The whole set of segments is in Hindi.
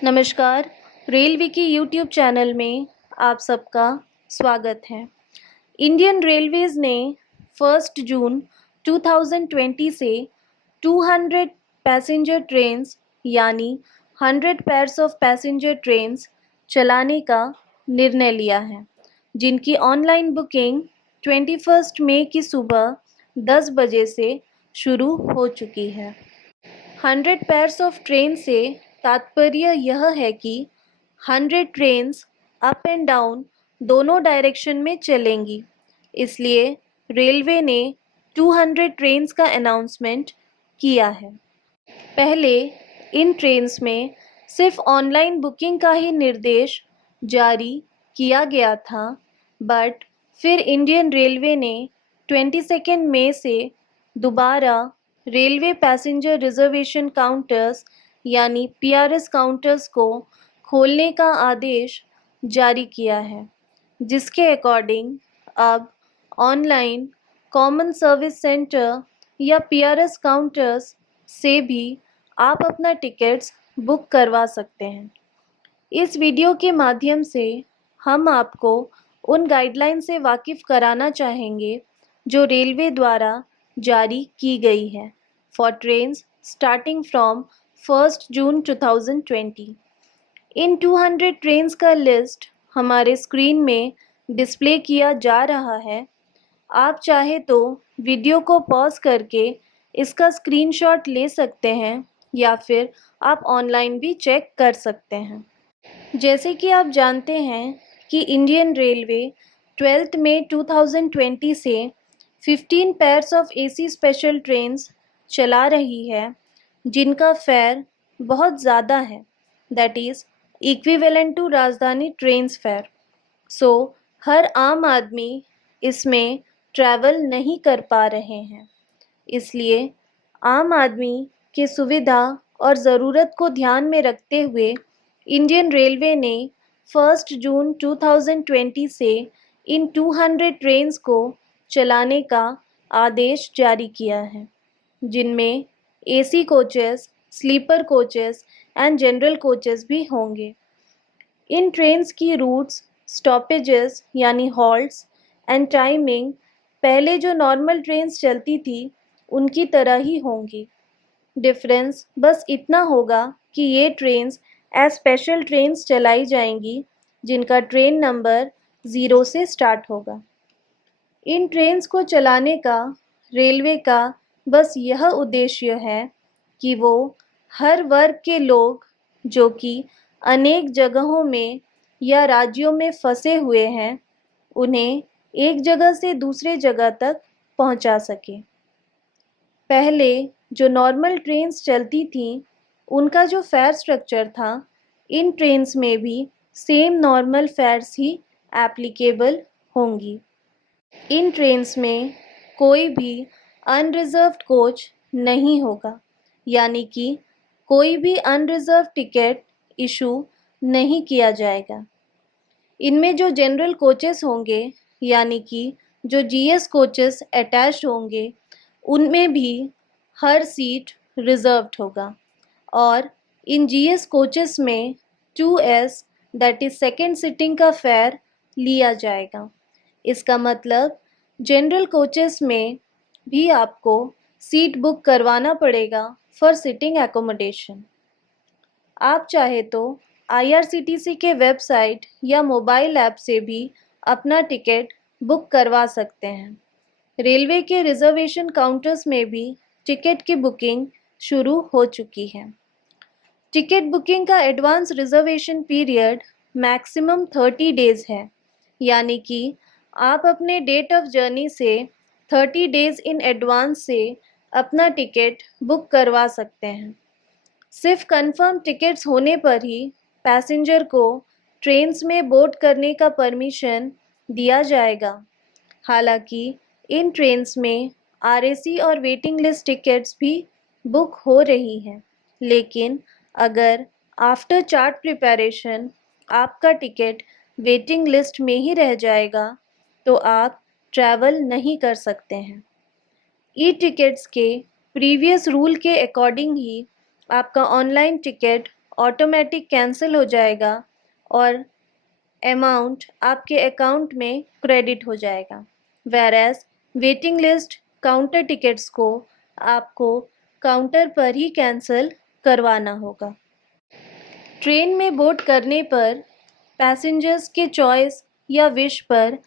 नमस्कार, रेल विकी यूट्यूब चैनल में आप सबका स्वागत है। इंडियन रेलवेज़ ने 1 जून 2020 से 200 पैसेंजर ट्रेन्स यानी 100 पेयर्स ऑफ पैसेंजर ट्रेन्स चलाने का निर्णय लिया है, जिनकी ऑनलाइन बुकिंग 21 मई की सुबह 10 बजे से शुरू हो चुकी है। 100 पेयर्स ऑफ ट्रेन से तात्पर्य यह है कि 100 ट्रेन्स अप एंड डाउन दोनों डायरेक्शन में चलेंगी, इसलिए रेलवे ने 200 ट्रेन्स का अनाउंसमेंट किया है। पहले इन ट्रेन्स में सिर्फ ऑनलाइन बुकिंग का ही निर्देश जारी किया गया था, बट फिर इंडियन रेलवे ने 22 मई से दोबारा रेलवे पैसेंजर रिजर्वेशन काउंटर्स यानी पीआरएस काउंटर्स को खोलने का आदेश जारी किया है, जिसके अकॉर्डिंग अब ऑनलाइन कॉमन सर्विस सेंटर या पीआरएस काउंटर्स से भी आप अपना टिकट्स बुक करवा सकते हैं। इस वीडियो के माध्यम से हम आपको उन गाइडलाइन से वाकिफ़ कराना चाहेंगे जो रेलवे द्वारा जारी की गई है for trains starting from 1 June 2020। In 200 trains का लिस्ट हमारे स्क्रीन में डिस्प्ले किया जा रहा है। आप चाहे तो वीडियो को पॉज करके इसका स्क्रीनशॉट ले सकते हैं या फिर आप ऑनलाइन भी चेक कर सकते हैं। जैसे कि आप जानते हैं कि इंडियन रेलवे 12 मई 2020 से 15 pairs of AC special trains चला रही है, जिनका फेयर बहुत ज़्यादा है, दैट इज़ इक्विवेलेंट टू राजधानी ट्रेन्स फेयर। सो हर आम आदमी इसमें ट्रैवल नहीं कर पा रहे हैं, इसलिए आम आदमी की सुविधा और ज़रूरत को ध्यान में रखते हुए इंडियन रेलवे ने 1 जून 2020 से इन 200 ट्रेन्स को चलाने का आदेश जारी किया है, जिनमें AC coaches, sleeper coaches and general coaches भी होंगे। इन ट्रेन्स की रूट्स, स्टॉपेजेस यानी हॉल्ट्स एंड टाइमिंग पहले जो नॉर्मल ट्रेन्स चलती थी उनकी तरह ही होंगी। डिफरेंस बस इतना होगा कि ये ट्रेन्स एज स्पेशल ट्रेन्स चलाई जाएंगी, जिनका ट्रेन नंबर 0 से स्टार्ट होगा। इन ट्रेन्स को चलाने का रेलवे का बस यह उद्देश्य है कि वो हर वर्ग के लोग जो कि अनेक जगहों में या राज्यों में फंसे हुए हैं, उन्हें एक जगह से दूसरे जगह तक पहुंचा सके। पहले जो नॉर्मल ट्रेन्स चलती थीं, उनका जो फेयर स्ट्रक्चर था, इन ट्रेन्स में भी सेम नॉर्मल फेयर्स ही एप्लीकेबल होंगी। इन ट्रेन्स में कोई भी अनरिजर्व्ड कोच नहीं होगा, यानी कि कोई भी अनरिजर्व्ड टिकट इशू नहीं किया जाएगा। इनमें जो जनरल कोचेस होंगे, यानी कि जो जीएस कोचेस अटैच्ड होंगे, उनमें भी हर सीट रिजर्व्ड होगा और इन जीएस कोचेस में 2S that is second sitting का फेयर लिया जाएगा। इसका मतलब जनरल कोचेस में भी आपको सीट बुक करवाना पड़ेगा फॉर सिटिंग एकोमोडेशन। आप चाहे तो आईआरसीटीसी के वेबसाइट या मोबाइल ऐप से भी अपना टिकट बुक करवा सकते हैं। रेलवे के रिजर्वेशन काउंटर्स में भी टिकट की बुकिंग शुरू हो चुकी है। टिकट बुकिंग का advance reservation period maximum 30 days है, यानी कि आप अपने डेट ऑफ जर्नी से 30 डेज़ इन एडवांस से अपना टिकट बुक करवा सकते हैं। सिर्फ कंफर्म टिकट्स होने पर ही पैसेंजर को ट्रेन्स में बोर्ड करने का परमिशन दिया जाएगा। हालांकि इन ट्रेन्स में आरएसी और वेटिंग लिस्ट टिकट्स भी बुक हो रही हैं, लेकिन अगर आफ्टर चार्ट प्रिपरेशन आपका टिकट वेटिंग लिस्ट में ही रह जाएगा तो आप ट्रैवल नहीं कर सकते हैं। ई टिकट्स के प्रीवियस रूल के अकॉर्डिंग ही आपका ऑनलाइन टिकट ऑटोमेटिक कैंसिल हो जाएगा और अमाउंट आपके अकाउंट में क्रेडिट हो जाएगा। whereas waiting list counter tickets को आपको काउंटर पर ही कैंसिल करवाना होगा। ट्रेन में बोर्ड करने पर पैसेंजर्स के चॉइस या विश पर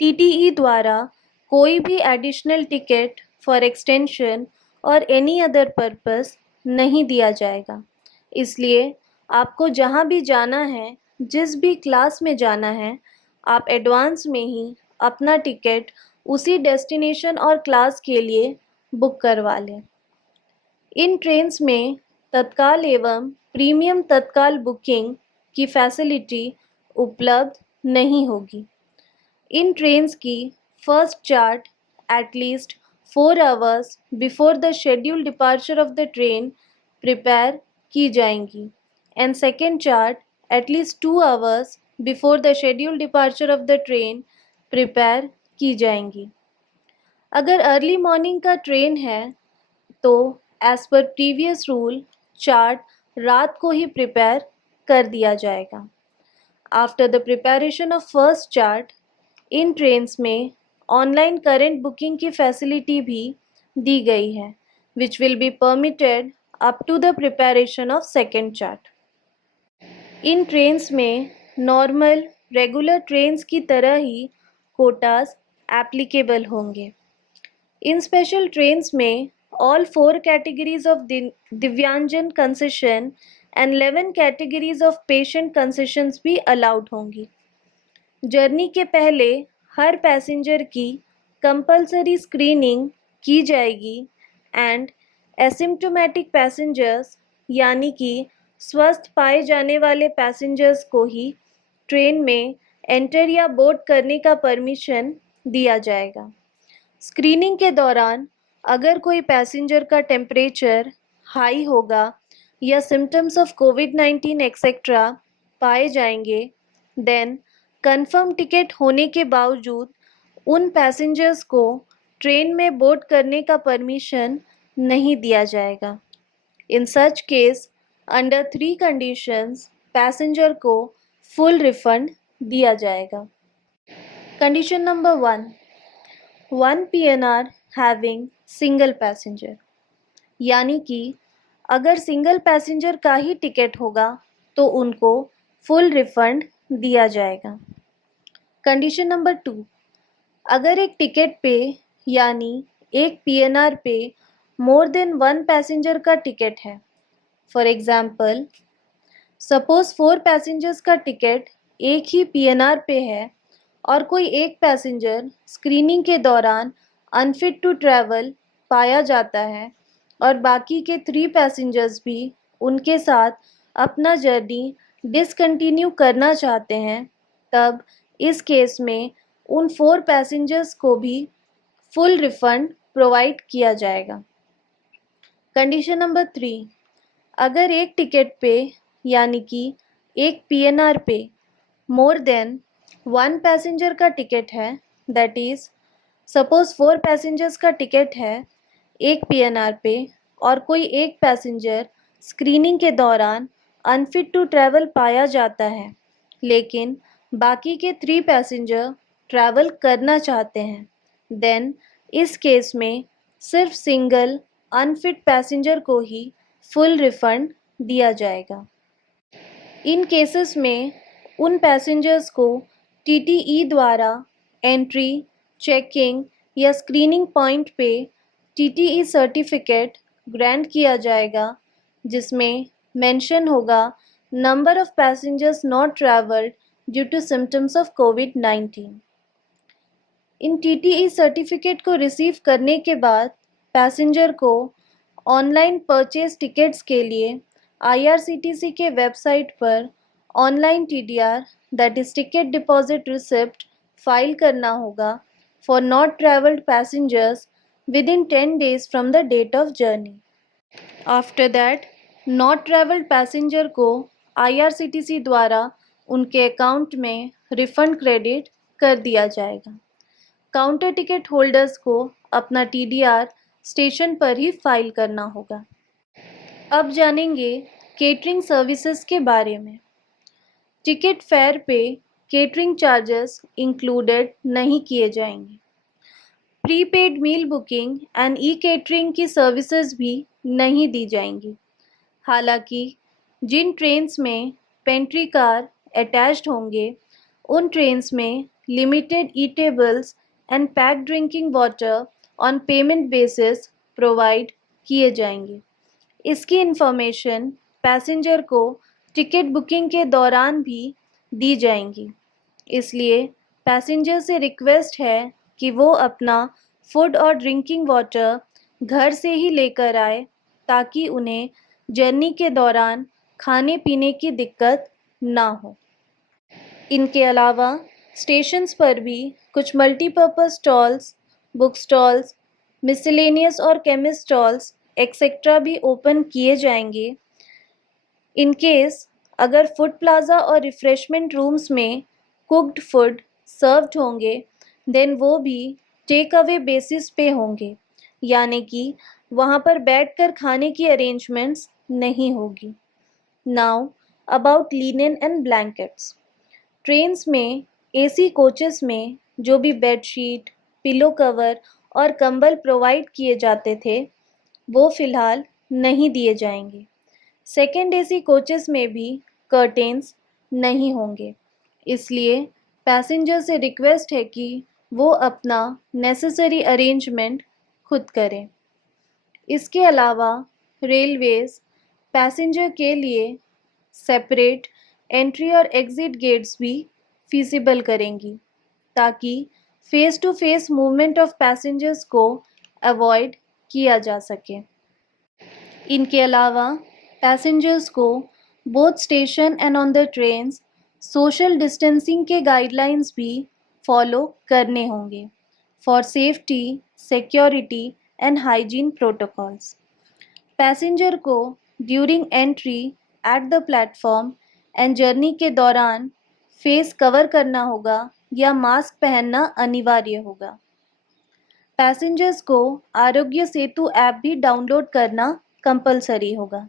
टीटीई द्वारा कोई भी एडिशनल टिकट फॉर एक्सटेंशन और एनी अदर पर्पस नहीं दिया जाएगा। इसलिए आपको जहाँ भी जाना है, जिस भी क्लास में जाना है, आप एडवांस में ही अपना टिकट उसी डेस्टिनेशन और क्लास के लिए बुक करवा लें। इन ट्रेन्स में तत्काल एवं प्रीमियम तत्काल बुकिंग की फैसिलिटी उपलब्ध नहीं होगी। इन ट्रेन्स की first chart at least 4 hours before the schedule departure of the train prepare की जाएंगी and second chart at least 2 hours before the schedule departure of the train prepare की जाएंगी। अगर अर्ली मॉर्निंग का ट्रेन है तो as per previous rule chart रात को ही प्रिपेयर कर दिया जाएगा। After the preparation of first chart, इन ट्रेन्स में ऑनलाइन करेंट बुकिंग की फैसिलिटी भी दी गई है which will be permitted up to the preparation of second chart. इन ट्रेन्स में नॉर्मल रेगुलर ट्रेन्स की तरह ही कोटास एप्लीकेबल होंगे। इन स्पेशल ट्रेन्स में all 4 categories of दिव्यांजन concession and 11 categories of patient concessions भी अलाउड होंगी। जर्नी के पहले हर पैसेंजर की कंपलसरी स्क्रीनिंग की जाएगी एंड एसिम्प्टोमेटिक पैसेंजर्स यानी कि स्वस्थ पाए जाने वाले पैसेंजर्स को ही ट्रेन में एंटर या बोर्ड करने का परमिशन दिया जाएगा। स्क्रीनिंग के दौरान अगर कोई पैसेंजर का टेम्परेचर हाई होगा या सिम्टम्स ऑफ कोविड-19 एक्सेट्रा पाए जाएंगे, देन कंफर्म टिकट होने के बावजूद उन पैसेंजर्स को ट्रेन में बोर्ड करने का परमिशन नहीं दिया जाएगा। In such case, under 3 conditions passenger को फुल रिफंड दिया जाएगा। Condition number 1 PNR having single passenger, यानी कि अगर सिंगल पैसेंजर का ही टिकट होगा तो उनको फुल रिफंड दिया जाएगा। कंडीशन नंबर 2, अगर एक टिकट पे यानी एक PNR पे मोर देन 1 पैसेंजर का टिकट है। फॉर एग्जाम्पल, सपोज 4 पैसेंजर्स का टिकट एक ही PNR पे है और कोई एक पैसेंजर स्क्रीनिंग के दौरान अनफिट टू ट्रैवल पाया जाता है और बाकी के 3 पैसेंजर्स भी उनके साथ अपना जर्नी डिसकंटिन्यू करना चाहते हैं, तब इस केस में उन 4 पैसेंजर्स को भी फुल रिफंड प्रोवाइड किया जाएगा। कंडीशन नंबर 3, अगर एक टिकट पे यानी कि एक PNR पे मोर देन 1 पैसेंजर का टिकट है, दैट इज़ सपोज 4 पैसेंजर्स का टिकट है एक PNR पे और कोई एक पैसेंजर स्क्रीनिंग के दौरान अनफिट टू ट्रैवल पाया जाता है, लेकिन बाकी के 3 पैसेंजर ट्रैवल करना चाहते हैं, देन इस केस में सिर्फ सिंगल अनफिट पैसेंजर को ही फुल रिफंड दिया जाएगा। इन केसेस में उन पैसेंजर्स को TTE द्वारा एंट्री, चेकिंग या स्क्रीनिंग पॉइंट पे TTE सर्टिफिकेट ग्रांट किया जाएगा जिसमें मेंशन होगा number of passengers not travelled due to symptoms of कोविड-19। इन TTE सर्टिफिकेट को रिसीव करने के बाद पैसेंजर को ऑनलाइन परचेज टिकट्स के लिए IRCTC के वेबसाइट पर online TDR that is ticket deposit receipt file करना होगा for not travelled passengers within 10 days from the date of journey. After that, not travelled passenger को IRCTC द्वारा उनके अकाउंट में रिफंड क्रेडिट कर दिया जाएगा। काउंटर टिकट होल्डर्स को अपना TDR स्टेशन पर ही फाइल करना होगा। अब जानेंगे केटरिंग सर्विसेज के बारे में। टिकट फेयर पे केटरिंग चार्जेस इंक्लूडेड नहीं किए जाएंगे। Prepaid meal booking and e catering की सर्विसेज भी नहीं दी जाएंगी। हालांकि जिन ट्रेन्स में पेंट्री कार अटैच्ड होंगे, उन ट्रेन्स में limited eatables and packed drinking water on payment basis provide किए जाएंगे। इसकी इन्फॉर्मेशन पैसेंजर को टिकट बुकिंग के दौरान भी दी जाएंगी। इसलिए पैसेंजर से रिक्वेस्ट है कि वो अपना फूड और ड्रिंकिंग वाटर घर से ही लेकर आए, ताकि उन्हें जर्नी के दौरान खाने पीने की दिक्कत ना हो। इनके अलावा स्टेशंस पर भी कुछ multipurpose stalls, book stalls, miscellaneous और केमिस्ट स्टॉल्स एक्सेट्रा भी ओपन किए जाएंगे। इन केस अगर फूड प्लाज़ा और रिफ़्रेशमेंट रूम्स में कुक्ड फूड सर्व्ड होंगे, देन वो भी टेक अवे बेसिस पे होंगे, यानी कि वहाँ पर बैठकर खाने की अरेंजमेंट्स नहीं होगी। Now about linen and blankets. Trains में एसी कोचेस में जो भी बेडशीट, पिलो कवर और कंबल प्रोवाइड किए जाते थे, वो फ़िलहाल नहीं दिए जाएंगे। सेकेंड एसी कोचेस में भी कर्टेन्स नहीं होंगे। इसलिए पैसेंजर से रिक्वेस्ट है कि वो अपना नेसेसरी अरेंजमेंट खुद करें। इसके अलावा रेलवेज़ पैसेंजर के लिए सेपरेट एंट्री और एग्ज़िट गेट्स भी फिजिबल करेंगी, ताकि face to face movement of passengers को अवॉइड किया जा सके। इनके अलावा पैसेंजर्स को both station and on the trains social distancing के गाइडलाइंस भी फॉलो करने होंगे for safety, security and hygiene protocols. Passenger को during entry at the platform and journey के दौरान फेस कवर करना होगा या मास्क पहनना अनिवार्य होगा। पैसेंजर्स को आरोग्य सेतु ऐप भी डाउनलोड करना कंपलसरी होगा।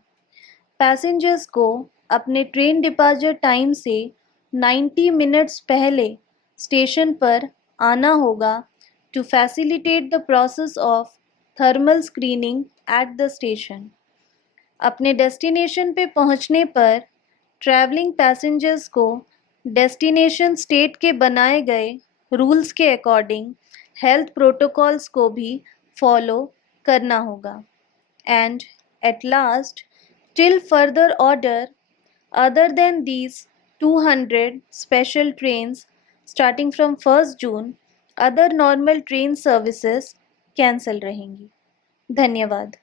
पैसेंजर्स को अपने ट्रेन डिपार्चर टाइम से 90 मिनट्स पहले स्टेशन पर आना होगा to facilitate the process of thermal screening at the station. अपने डेस्टिनेशन पे पहुंचने पर ट्रैवलिंग पैसेंजर्स को डेस्टिनेशन स्टेट के बनाए गए रूल्स के अकॉर्डिंग हेल्थ प्रोटोकॉल्स को भी फॉलो करना होगा। And at last, till further order, other than these 200 special trains starting from 1st June, other normal train services cancel रहेंगी। धन्यवाद।